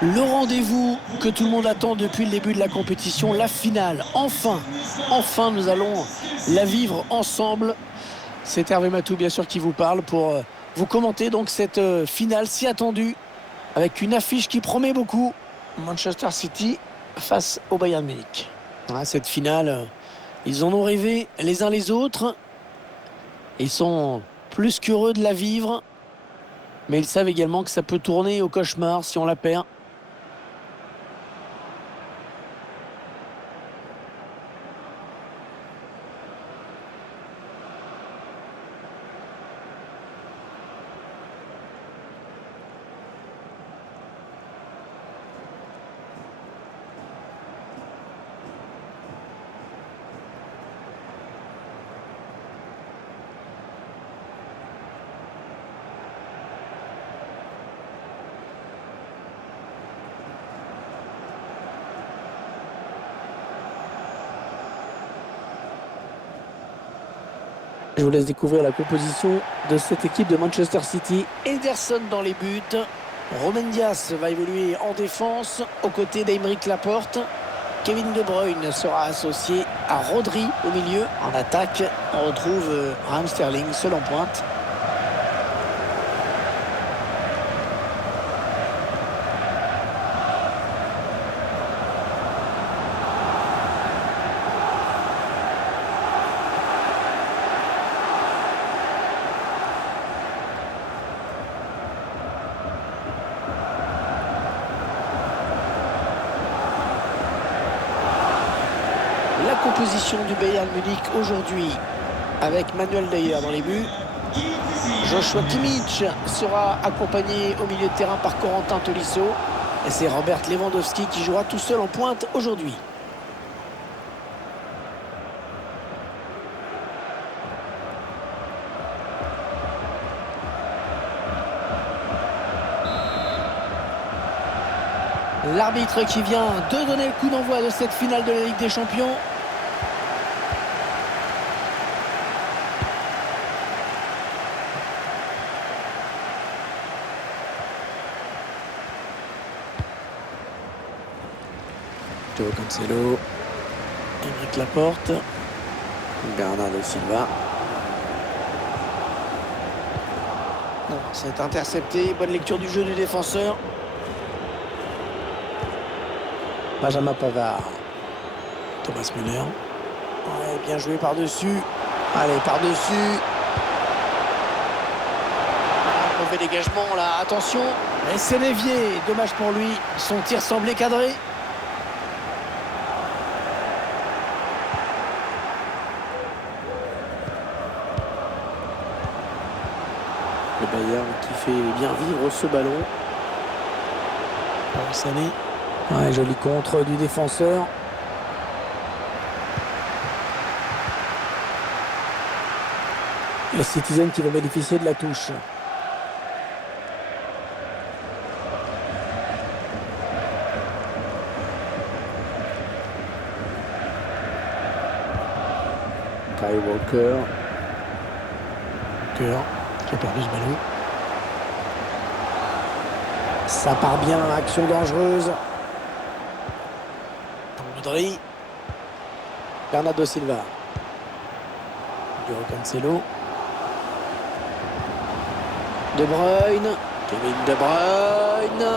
Le rendez-vous que tout le monde attend depuis le début de la compétition, la finale. Enfin, nous allons la vivre ensemble. C'est Hervé Matou, bien sûr, qui vous parle pour vous commenter donc cette finale si attendue avec une affiche qui promet beaucoup. Manchester City face au Bayern Munich. Cette finale, ils en ont rêvé les uns les autres. Ils sont plus qu'heureux de la vivre. Mais ils savent également que ça peut tourner au cauchemar si on la perd. Je vous laisse découvrir la composition de cette équipe de Manchester City. Ederson dans les buts. Ruben Dias va évoluer en défense aux côtés d'Aymeric Laporte. Kevin De Bruyne sera associé à Rodri au milieu. En attaque, on retrouve Raheem Sterling seul en pointe. La composition du Bayern Munich aujourd'hui avec Manuel Neuer dans les buts. Joshua Kimmich sera accompagné au milieu de terrain par Corentin Tolisso. Et c'est Robert Lewandowski qui jouera tout seul en pointe aujourd'hui. L'arbitre qui vient de donner le coup d'envoi de cette finale de la Ligue des Champions. Joao Cancelo, Aymeric Laporte, Bernardo Silva. Non, c'est intercepté. Bonne lecture du jeu du défenseur. Benjamin Pavard. Thomas Müller. Ouais, bien joué par-dessus. Allez, par-dessus. Mauvais dégagement là, attention. Et c'est dévié. Dommage pour lui. Son tir semblait cadré. Le Bayern qui fait bien vivre ce ballon. Sané. Ouais, joli contre du défenseur. Les Citizens qui vont bénéficier de la touche. Kyle Walker. Walker qui a perdu ce ballon. Ça part bien, action dangereuse. Rodri. Bernardo Silva. Joao Cancelo. De Bruyne. Kevin De Bruyne.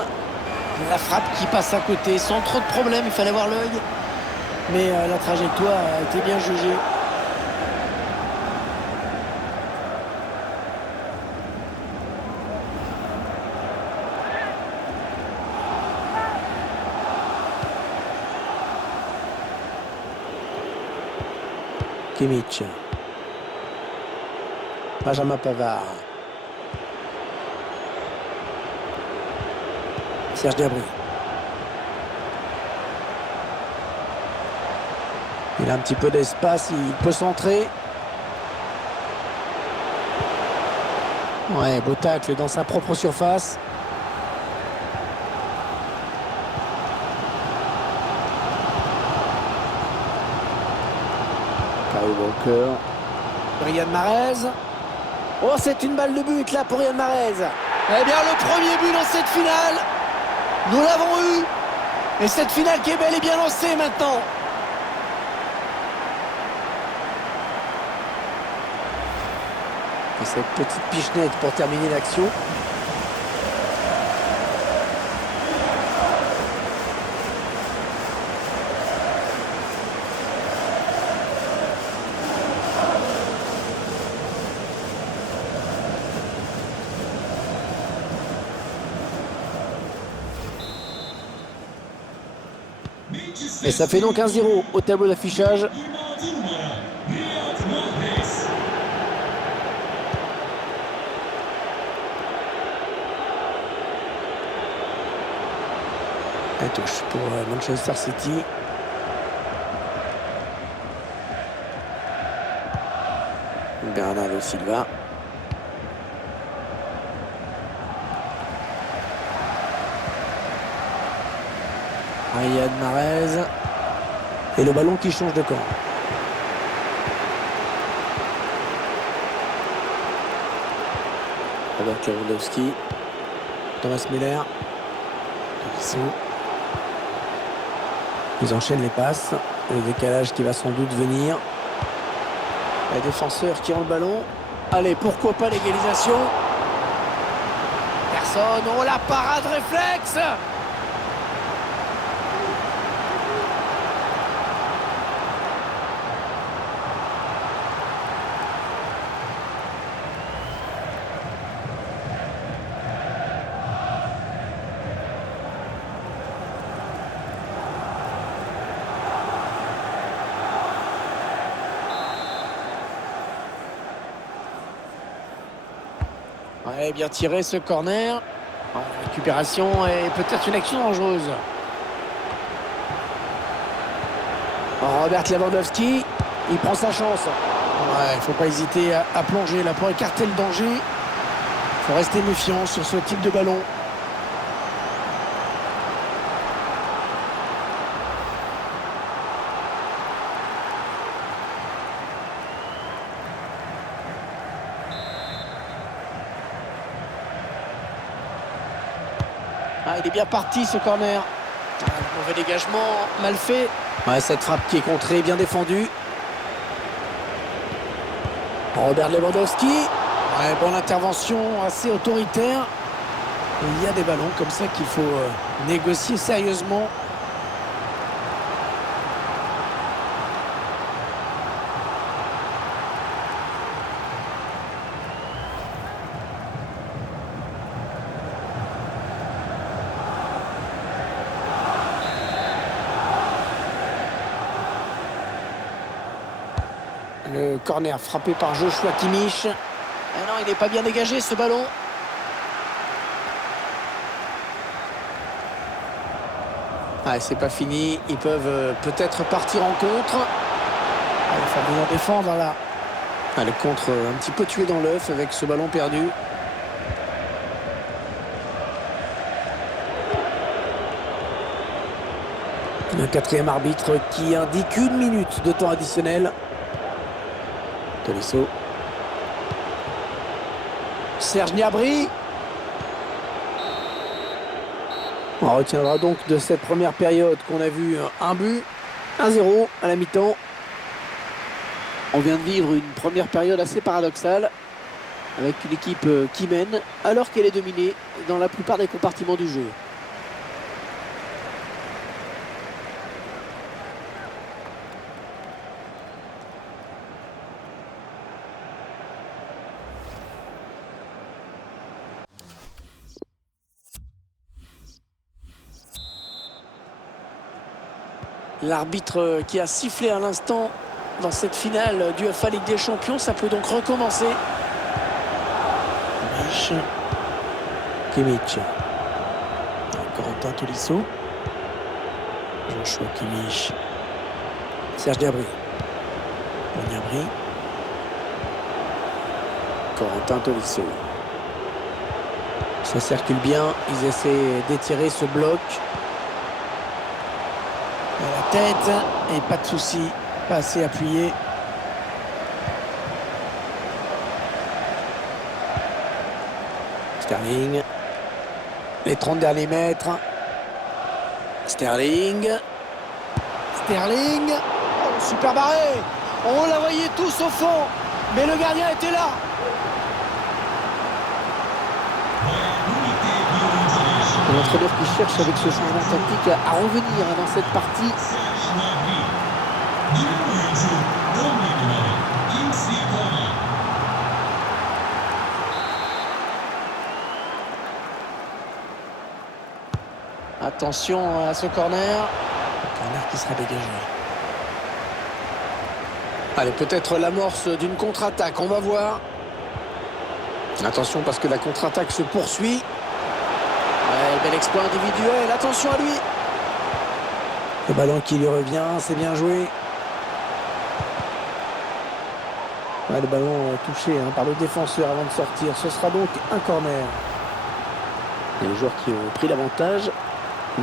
La frappe qui passe à côté sans trop de problème, il fallait voir l'œil. Mais la trajectoire a été bien jugée. Kimmich. Benjamin Pavard. Serge Gnabry. Il a un petit peu d'espace, il peut centrer. Ouais, beau tacle dans sa propre surface. Walker. Riyad Mahrez. Oh, c'est une balle de but là pour Riyad Mahrez. Eh bien, le premier but dans cette finale. Nous l'avons eu. Et cette finale qui est bel et bien lancée maintenant. Et cette petite pichenette pour terminer l'action. Et ça fait donc 1-0 au tableau d'affichage. La touche pour Manchester City. Bernardo Silva. Riyad Mahrez. Et le ballon qui change de camp. Robert Lewandowski. Thomas Müller. Ils enchaînent les passes. Le décalage qui va sans doute venir. Les défenseurs qui ont le ballon. Allez, pourquoi pas l'égalisation. Personne. Oh, la parade réflexe. Ouais, bien tiré ce corner. Récupération et peut-être une action dangereuse. Robert Lewandowski, il prend sa chance. Ouais, il ne faut pas hésiter à plonger là pour écarter le danger. Il faut rester méfiant sur ce type de ballon. Ah, il est bien parti ce corner. Mauvais dégagement, mal fait. Ouais, cette frappe qui est contrée, bien défendue. Robert Lewandowski. Ouais, bonne intervention, assez autoritaire. Il y a des ballons comme ça qu'il faut négocier sérieusement. Le corner frappé par Joshua Kimmich. Ah non, il n'est pas bien dégagé ce ballon. Ah, c'est pas fini. Ils peuvent peut-être partir en contre. Ah, il faut bien défendre là. Ah, le contre un petit peu tué dans l'œuf avec ce ballon perdu. Un quatrième arbitre qui indique 1 minute de temps additionnel. Tolisso. Serge Gnabry. On retiendra donc de cette première période qu'on a vu un but, 1-0 à la mi-temps. On vient de vivre une première période assez paradoxale avec une équipe qui mène alors qu'elle est dominée dans la plupart des compartiments du jeu. L'arbitre qui a sifflé à l'instant dans cette finale du UEFA Ligue des Champions, ça peut donc recommencer. Kimmich. Corentin Tolisso. Joshua Kimmich. Serge Gnabry. Gnabry. Corentin Tolisso. Ça circule bien, ils essaient d'étirer ce bloc. La tête, et pas de souci, pas assez appuyé. Sterling. Les 30 derniers mètres. Sterling. Sterling. Oh, super barré. On la voyait tous au fond. Mais le gardien était là. L'entraîneur qui cherche avec ce changement tactique à revenir dans cette partie. Attention à ce corner. Corner qui sera dégagé. Allez, peut-être l'amorce d'une contre-attaque, on va voir. Attention parce que la contre-attaque se poursuit. Ouais, bel exploit individuel, attention à lui. Le ballon qui lui revient, c'est bien joué. Ouais, le ballon touché par le défenseur avant de sortir. Ce sera donc un corner. Et les joueurs qui ont pris l'avantage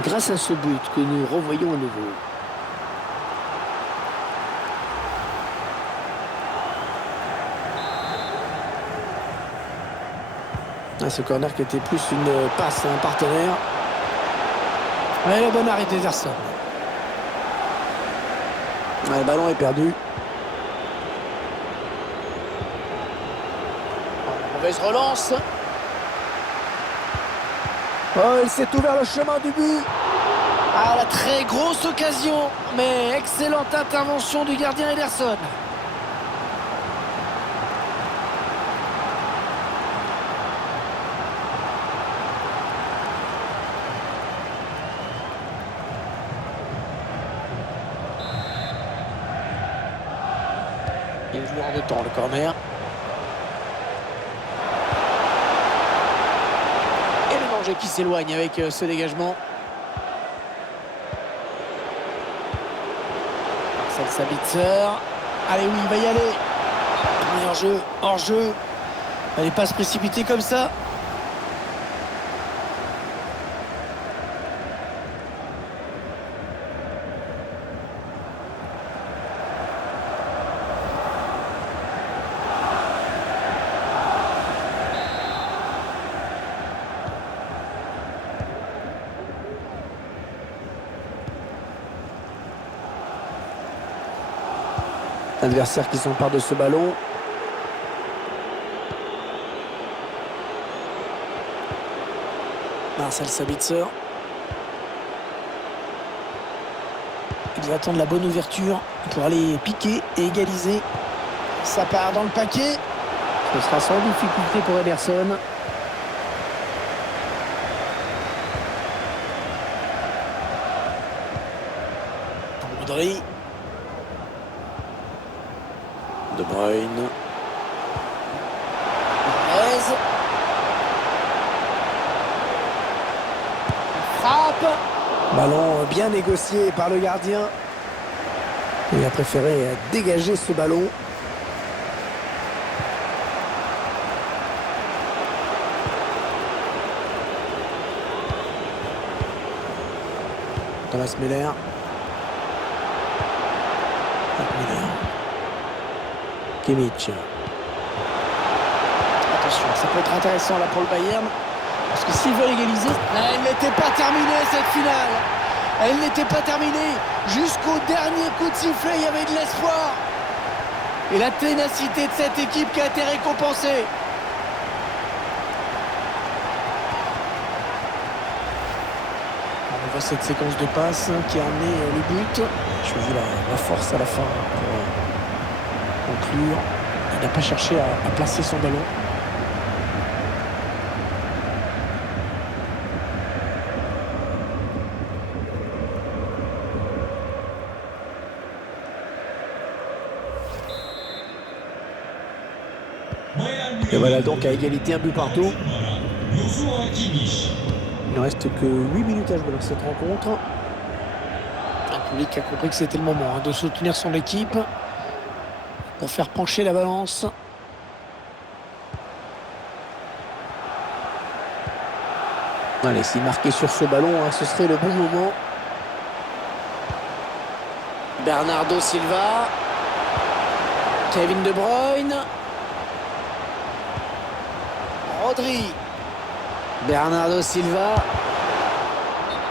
grâce à ce but que nous revoyons à nouveau. Ce corner qui était plus une passe à un partenaire. Ouais, le bon arrêt d'Ederson. Ouais, le ballon est perdu. Mauvaise relance. Oh, il s'est ouvert le chemin du but. Ah, la très grosse occasion. Mais excellente intervention du gardien Ederson. Il joue hors de temps le corner. Et le danger qui s'éloigne avec ce dégagement. Marcel Sabitzer. Allez, oui, il va y aller. Hors jeu. Allez, pas se précipiter comme ça. L'adversaire qui s'empare de ce ballon. Marcel Sabitzer. Ils attendent la bonne ouverture pour aller piquer et égaliser. Ça part dans le paquet. Ce sera sans difficulté pour Ederson. Rodri. De Bruyne. Perez. Frappe. Ballon bien négocié par le gardien. Il a préféré dégager ce ballon. Thomas Müller. Kimmich. Attention, ça peut être intéressant là pour le Bayern. Parce que s'ils veulent égaliser, elle n'était pas terminée cette finale. Elle n'était pas terminée. Jusqu'au dernier coup de sifflet, il y avait de l'espoir. Et la ténacité de cette équipe qui a été récompensée. On voit cette séquence de passes qui a amené le but. Je vous la force à la fin pour conclure. Il n'a pas cherché à placer son ballon. Et voilà donc à égalité, un but partout. Il ne reste que 8 minutes à jouer dans cette rencontre. Le public a compris que c'était le moment de soutenir son équipe pour faire pencher la balance. Allez, s'il marquait sur ce ballon, ce serait le bon moment. Bernardo Silva. Kevin De Bruyne. Rodri. Bernardo Silva.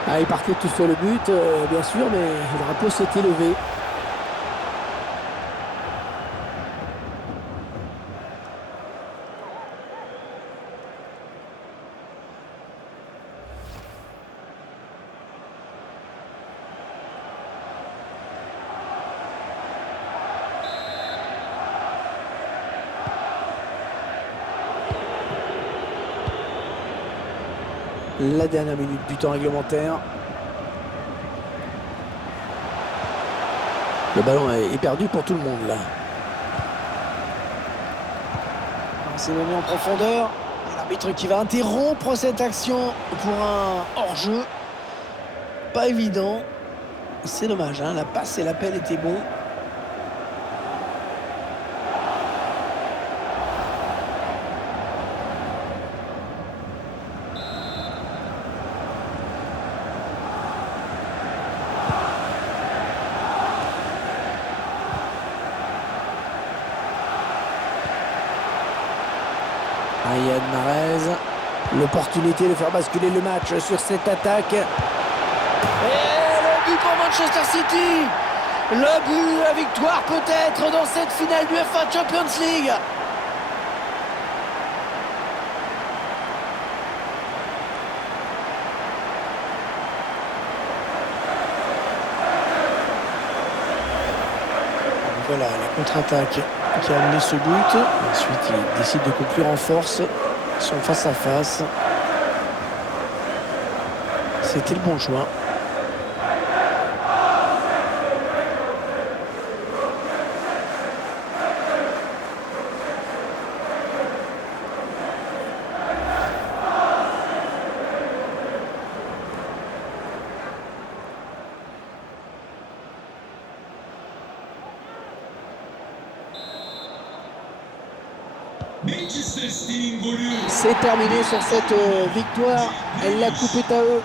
Ah, il partait tout sur le but, bien sûr, mais le drapeau s'était levé. La dernière minute du temps réglementaire. Le ballon est perdu pour tout le monde là. C'est donné en profondeur. L'arbitre qui va interrompre cette action pour un hors-jeu. Pas évident. C'est dommage, hein, la passe et l'appel étaient bons. Riyad Mahrez, l'opportunité de faire basculer le match sur cette attaque. Et le but pour Manchester City. Le but, la victoire peut-être dans cette finale du UEFA Champions League. Voilà la contre-attaque qui a amené ce but. Ensuite, il décide de conclure en force son face-à-face. C'était le bon choix. C'est terminé sur cette victoire. La coupe est à eux.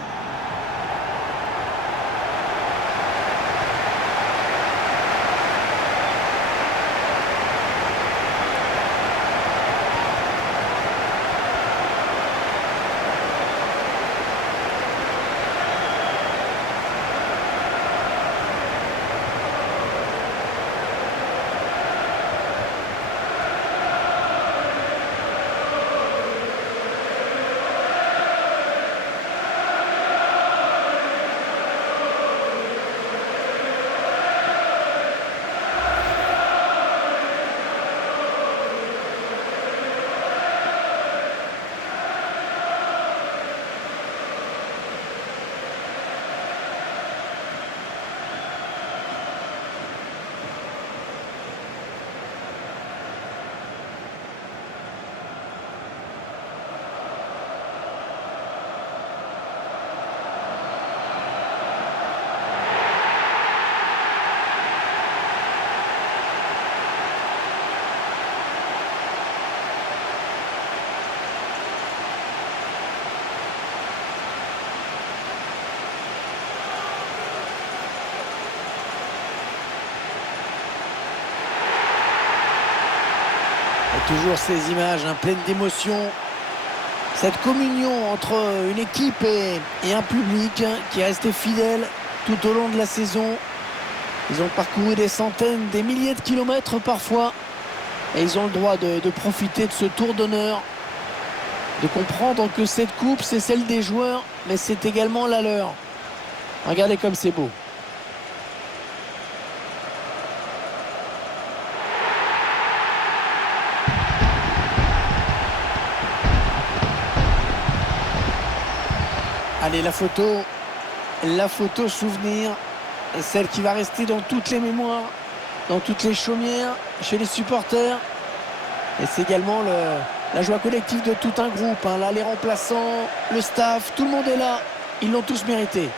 Toujours ces images pleines d'émotion. Cette communion entre une équipe et un public qui est resté fidèle tout au long de la saison. Ils ont parcouru des centaines, des milliers de kilomètres parfois. Et ils ont le droit de profiter de ce tour d'honneur. De comprendre que cette coupe, c'est celle des joueurs, mais c'est également la leur. Regardez comme c'est beau. Allez, la photo souvenir, celle qui va rester dans toutes les mémoires, dans toutes les chaumières, chez les supporters. Et c'est également la joie collective de tout un groupe. Là, les remplaçants, le staff, tout le monde est là. Ils l'ont tous mérité.